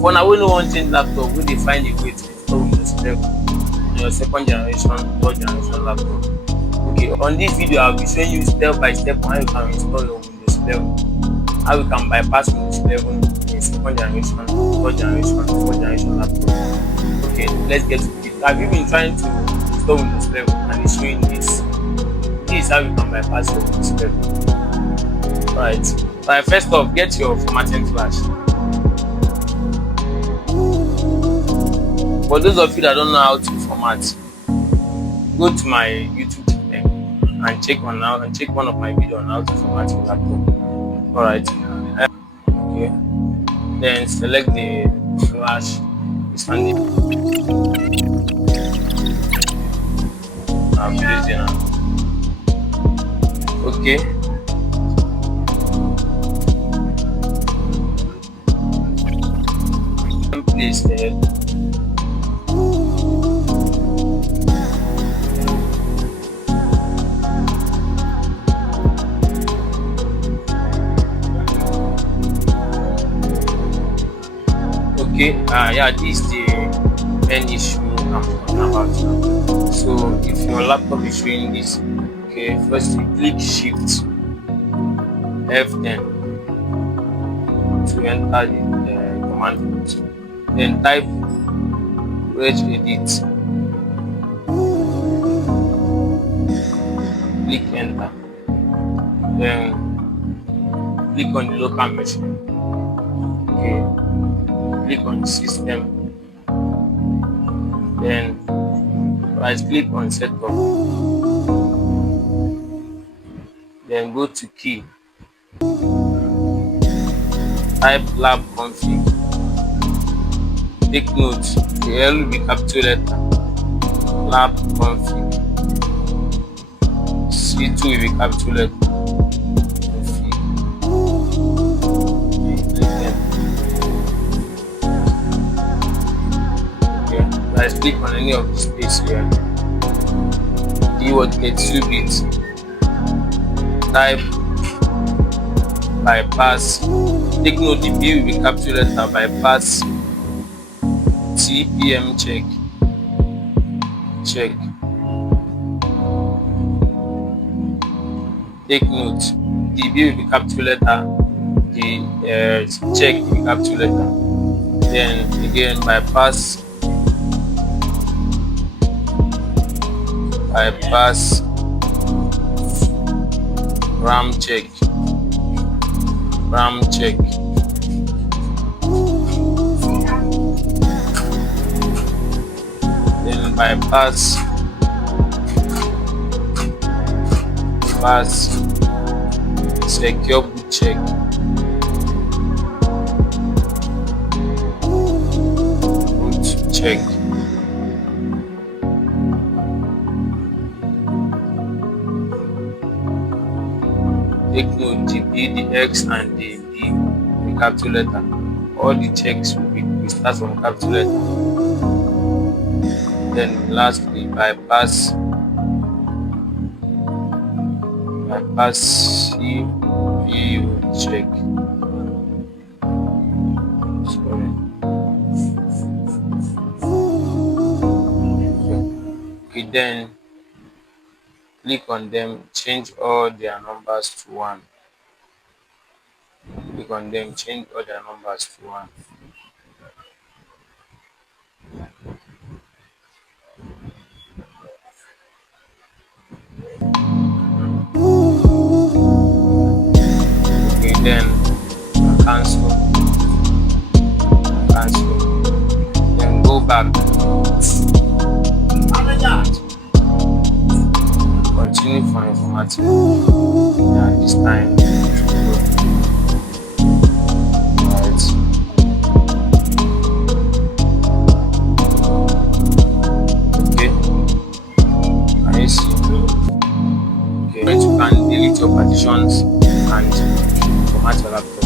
For now, we no want change laptop. We dey find a way to install Windows 11 on your second generation, third generation laptop. Okay, on this video, I'll be showing you step by step on how you can install your Windows 11. How you can bypass Windows 11 in second generation, third generation, fourth generation laptop. Okay, let's get to it. Have you been trying to install Windows 11 and it's showing this? This is how you can bypass your Windows 11. Alright, first off, get your formatting flash. For those of you that don't know how to format, go to my YouTube channel and check one of my videos on how to format your laptop. Alright, okay, then select the flash standing. Okay, place there. Okay, yeah, this is the main issue I'm talking about. So if your laptop is showing this, okay, first you click Shift F10 to enter the command prompt. Then type regedit, click enter, then click on the local machine. Okay, click on system, then right click on setup, then go to key, type lab config. Take note, the L will be capital letter, lab config. C2 will be capital letter, config. Okay, let's click on any of the space here. Keyword get 2-bit. Type bypass. Take note, the B will be capital letter, bypass. CPM check. Take note, the B will be capital letter, the check will be capital letter. Then again bypass RAM check. Then bypass secure boot check. Take note, the B, the X, and the B will be capital letter. All the checks will start from capital letter. Then lastly, bypass CPU check. Okay, then click on them, change all their numbers to 1. Click on them, change all their numbers to 1. Okay, then cancel. Then go back. Continue for informative. And this time, right. Okay. Can you see? Okay. You can delete your partitions and format your laptop.